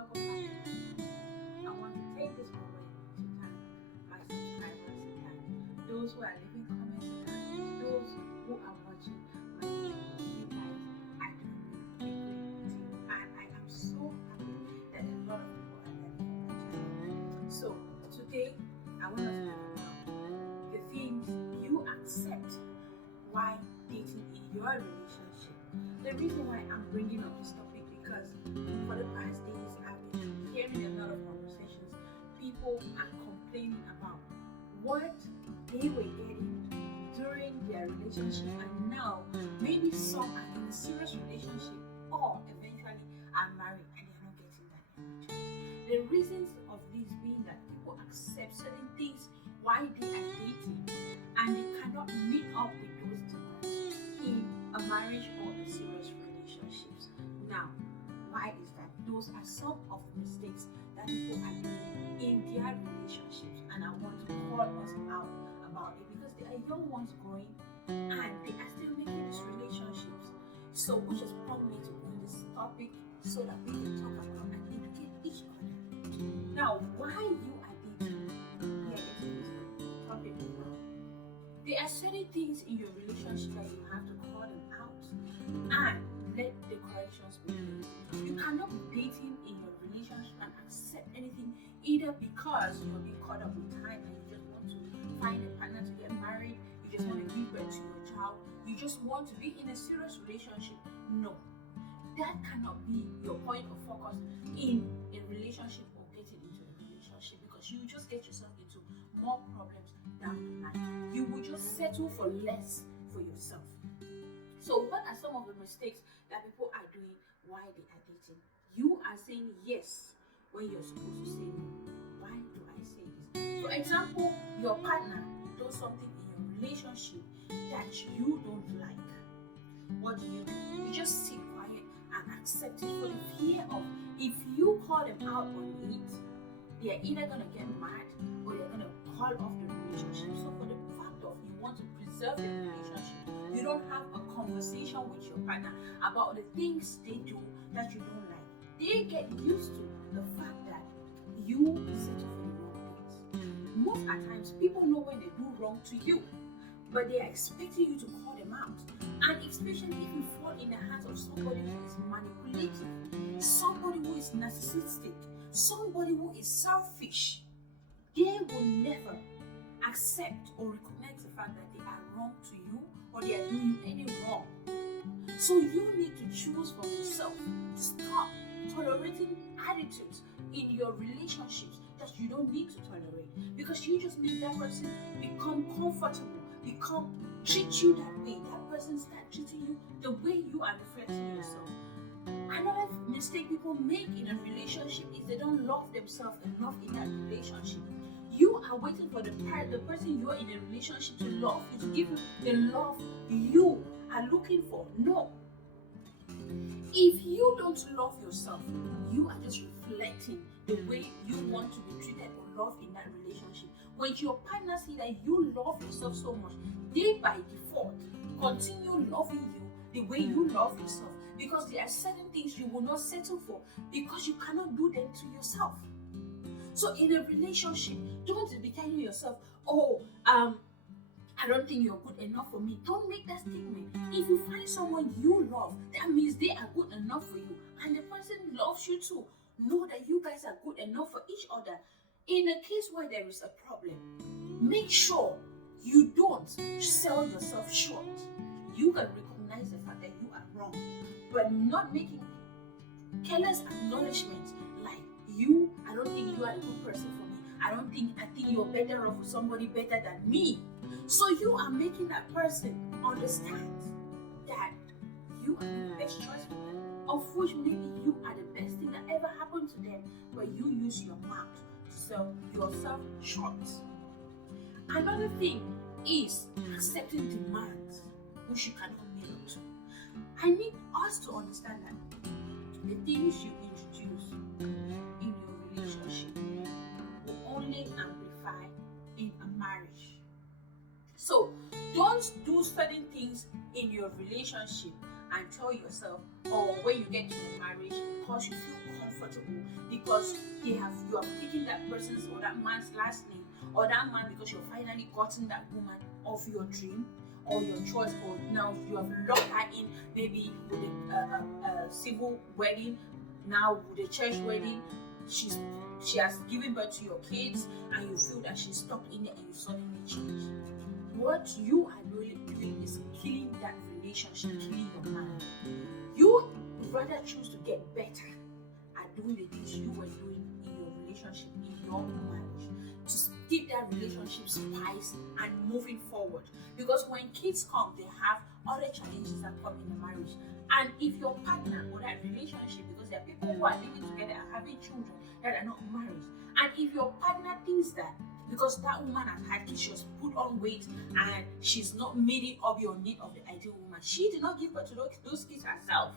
welcome back to my channel. I want to take this moment to thank my subscribers to thank those who are leaving comments to thank those who are watching my videos. You guys are doing me a great deal, and I am so happy that a lot of people are learning from my channel. So today I want us to talk about the things you accept while dating in your relationship. The reason why I'm bringing up this topic because for the past days I've been hearing a lot of conversations. People are complaining about what they were getting during their relationship, and now maybe some are in a serious relationship or eventually are married and they're not getting that in return. The reasons of this being that people accept certain things while they are dating and they cannot meet up with those demands in a marriage or a serious relationships. Now, why is that? Those are some of the mistakes that people are doing in their relationships, and I want to call us out about it because they are young ones growing and they are still making these relationships. So, which has prompted me to bring this topic so that we can talk about and educate each other. Now, why you are dating? We are getting into the topic now. There are certain things in your relationship that you have to call them out and let the corrections be made. You cannot be dating in your relationship and accept anything either because you're being caught up with time and you just want to find a partner to get married, you just want to give birth to your child, you just want to be in a serious relationship. No, that cannot be your point of focus in a relationship or getting into a relationship, because you just get yourself into more problems down the line. You will just settle for less for yourself. So what are some of the mistakes that people are doing while they are dating? You are saying yes when you're supposed to say no. Why do I say this? For example, your partner does something in your relationship that you don't like. What do? You just sit quiet and accept it for the fear of if you call them out on it, they're either going to get mad or they're going to call off the relationship. So for the fact of you want to preserve the relationship, you don't have a conversation with your partner about the things they do that you don't like. They get used to the fact that you settle for the wrong things. Most at times, people know when they do wrong to you, but they are expecting you to call them out. And especially if you fall in the hands of somebody who is manipulative, somebody who is narcissistic, somebody who is selfish, they will never accept or recognize the fact that they are wrong to you or they are doing you any wrong. So you need to choose for yourself to stop tolerating attitudes in your relationships that you don't need to tolerate, because you just make that person become comfortable, treat you that way. That person start treating you the way you are reflecting yourself. Another mistake people make in a relationship is they don't love themselves enough in that relationship. You are waiting for the person you are in a relationship to love you, to give you the love you are looking for. No. If you don't love yourself, you are just reflecting the way you want to be treated or loved in that relationship. When your partner see that you love yourself so much, they by default continue loving you the way you love yourself, because there are certain things you will not settle for because you cannot do them to yourself. So in a relationship, don't be telling yourself, I don't think you're good enough for me. Don't make that statement. If you find someone you love, that means they are good enough for you, and the person loves you too. Know that you guys are good enough for each other. In a case where there is a problem, make sure you don't sell yourself short. You can recognize the fact that you are wrong, but not making careless acknowledgements like I don't think you are a good person for me. I think you're better off with somebody better than me. So you are making that person understand that you are the best choice for them, of which maybe you are the best thing that ever happened to them, but you use your mouth to sell yourself short. Another thing is accepting demands which you cannot meet up to. I need us to understand that the things you introduce in your relationship will only amplify in a marriage. So don't do certain things in your relationship and tell yourself, or when you get to a marriage, because you feel comfortable, because you have taken that person's or that man's last name, or that man because you've finally gotten that woman of your dream or your choice, or now you have locked her in maybe with a civil wedding, now with a church wedding. She has given birth to your kids, and you feel that she's stuck in there, and you suddenly change. What you are really doing is killing that relationship, killing your marriage. You would rather choose to get better at doing the things you were doing in your relationship, in your marriage, to keep that relationship spice and moving forward. Because when kids come, they have other challenges that come in the marriage. And if your partner or that relationship, because there are people who are living together and having children that are not married, and if your partner thinks that because that woman has had kids, she was put on weight and she's not meeting up your need of the ideal woman, she did not give birth to those kids herself.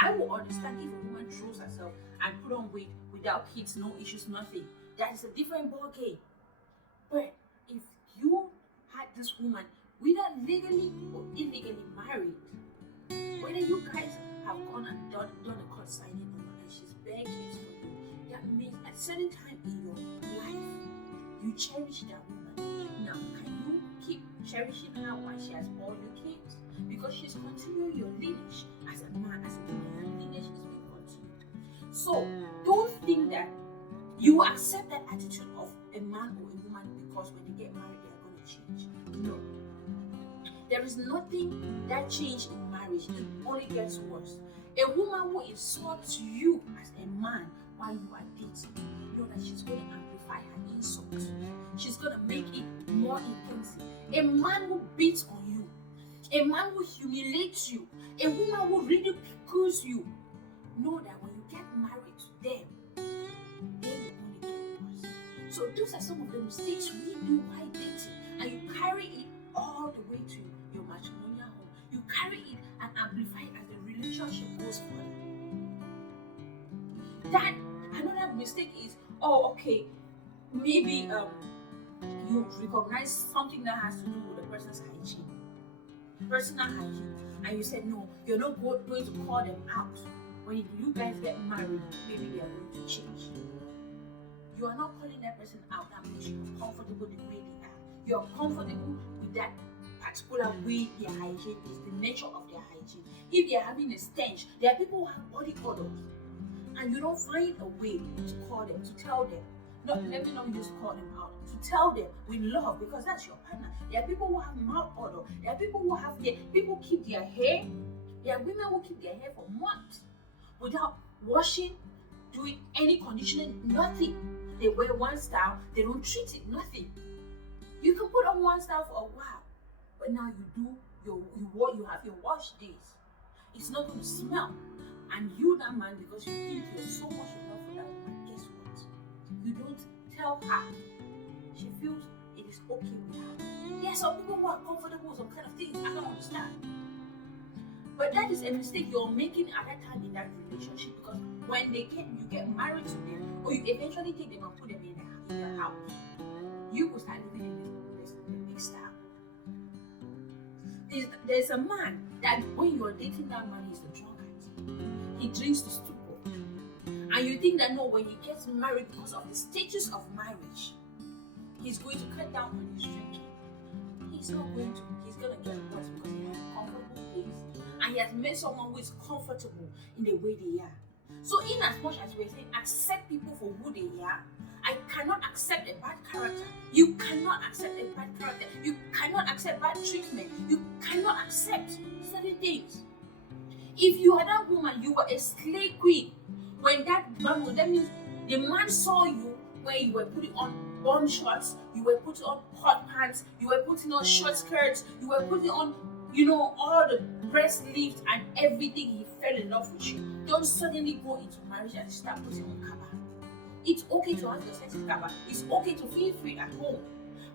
I will understand if a woman throws herself and put on weight without kids, no issues, nothing. That is a different ball game. But if you had this woman, whether legally or illegally married, whether you guys have gone and done a court signing or not, and she's bearing kids for you, that means at a certain time in your life, you cherish that woman. Now, can you keep cherishing her while she has born your kids? Because she's continuing your lineage as a man, as a woman, your lineage is being continued. So, don't think that you accept that attitude of a man or a woman because when they get married, they are going to change. No. There is nothing that changes in marriage. It only gets worse. A woman who insults you as a man while you are dating, know that she's going to amplify her insults. She's going to make it more intense. A man who beats on you, a man who humiliates you, a woman who ridicules you, know that when you get married to them, they will only get worse. So those are some of the mistakes we do while dating, and you carry it all the way to your matrimonial home. You carry it and amplify it as the relationship goes further. That another mistake is, maybe you recognize something that has to do with the person's hygiene, personal hygiene, and you said no, you're not going to call them out. When you guys get married, maybe they are going to change. You are not calling that person out. That means you're comfortable the way they are. You're comfortable with that particular way their hygiene is, the nature of their hygiene. If they are having a stench, there are people who have body odors, and you don't find a way to call them, to tell them. Let me not just call them out, to tell them with love, because that's your partner. There are people who have mouth odor. There are people who have people keep their hair. There are women who keep their hair for months without washing, doing any conditioning, nothing. They wear one style, they don't treat it, nothing. You can put on one style for a while, but now you have your wash days. It's not going to smell. And you, that man, because you think you're so much in love with that woman, guess what? You don't tell her. She feels it is okay with her. There are some people who are comfortable with some kind of things. I don't understand. But that is a mistake you're making at that time in that relationship, because when you get married to them, or you eventually take them and put them in your house, you will start living in this big style. There's a man that when you're dating that man, he's a drunkard. He drinks to stupor. And you think that no, when he gets married, because of the status of marriage, he's going to cut down on his drinking. He's not going to. He's going to get worse because he has a comfortable place. And he has met someone who is comfortable in the way they are. So in as much as we're saying accept people for who they are, I cannot accept a bad character. You cannot accept a bad character. You cannot accept bad treatment. You cannot accept certain things. If you are that woman, you were a slave queen. When that means the man saw you where you were putting on bomb shorts, you were putting on hot pants, you were putting on short skirts, you were putting on, all the breast lifts and everything. He fell in love with you. Don't suddenly go into marriage and start putting on kaba. It's okay to have your sex with kaba. It's okay to feel free at home.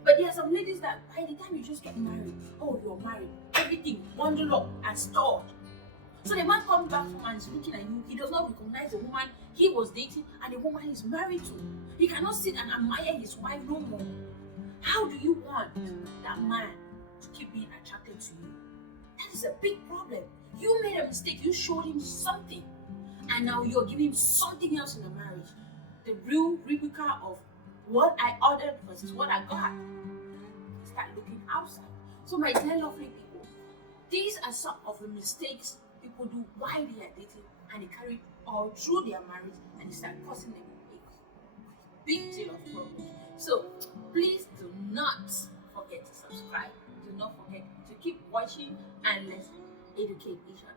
But there are some ladies that by the time you just get married, you're married, everything bundled up and stored. So the man comes back home and is looking at you. He does not recognize the woman he was dating and the woman he's married to. He cannot sit and admire his wife no more. How do you want that man to keep being attracted to you? That is a big problem. You made a mistake. You showed him something, and now you're giving him something else in the marriage. the real replica of what I ordered versus what I got. Start looking outside. So, my dear lovely people, these are some of the mistakes people do while they are dating, and they carry all through their marriage, and they start causing them a big deal of problems. So, please do not forget to subscribe. Do not forget to keep watching, and let's educate each other.